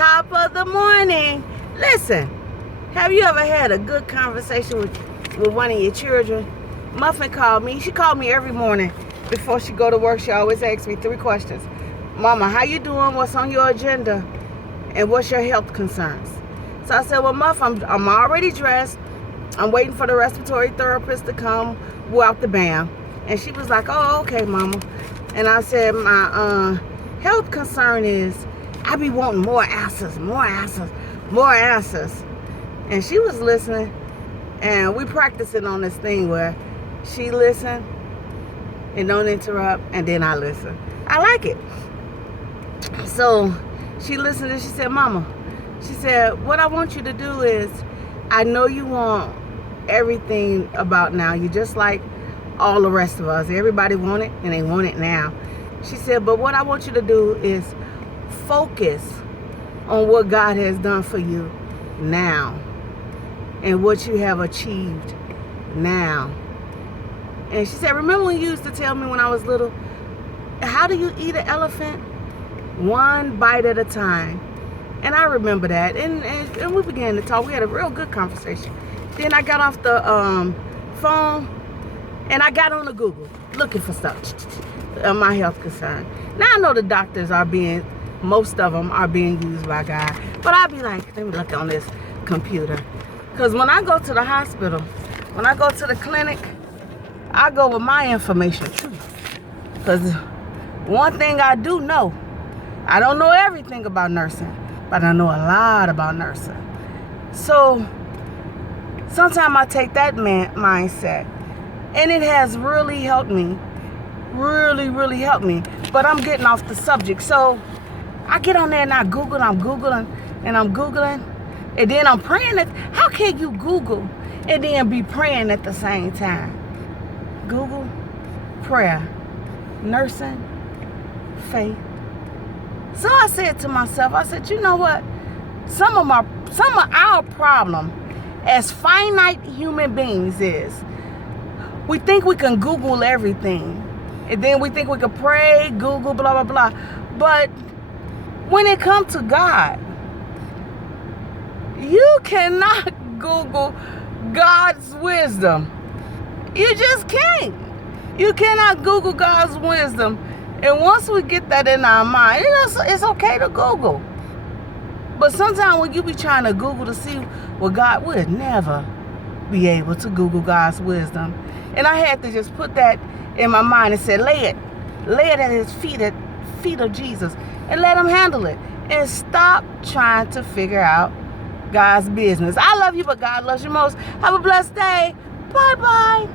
top of the morning. Listen, have you ever had a good conversation with one of your children? Muffin called me. She called me every morning before she go to work. She always asks me 3 questions. Mama, how you doing? What's on your agenda? And what's your health concerns? So I said, well, Muff, I'm already dressed. I'm waiting for the respiratory therapist to come out the bam. And she was like, oh, okay, Mama. And I said, my health concern is I be wanting more answers. And she was listening. And we practicing on this thing where she listen and don't interrupt, and then I listen. I like it. So she listened and she said, Mama, she said, what I want you to do is, I know you want everything about now. You're just like all the rest of us. Everybody want it, and they want it now. She said, but what I want you to do is focus on what God has done for you now and what you have achieved now. And she said, remember when you used to tell me when I was little, how do you eat an elephant? One bite at a time. And I remember that. And we began to talk. We had a real good conversation. Then I got off the phone and I got on the Google looking for stuff. My health concern. Now I know the doctors most of them are being used by God. But I'll be like, let me look on this computer. Because when I go to the hospital, when I go to the clinic, I go with my information too. Because one thing I do know, I don't know everything about nursing, but I know a lot about nursing. So sometimes I take that mindset, and it has really helped me. Really helped me. But I'm getting off the subject. So I get on there and I'm Googling, and then I'm praying. How can you Google and then be praying at the same time? Google, prayer, nursing, faith. So I said to myself, I said, you know what? Some of our problem as finite human beings is we think we can Google everything. And then we think we can pray, Google, blah, blah, blah. But when it comes to God, you cannot Google God's wisdom. You just can't. You cannot Google God's wisdom. And once we get that in our mind, it's okay to Google. But sometimes when you be trying to Google to see what God would never be able to Google God's wisdom. And I had to just put that in my mind and say, lay it at his feet of Jesus, and let him handle it. And stop trying to figure out God's business. I love you, but God loves you most. Have a blessed day. Bye-bye.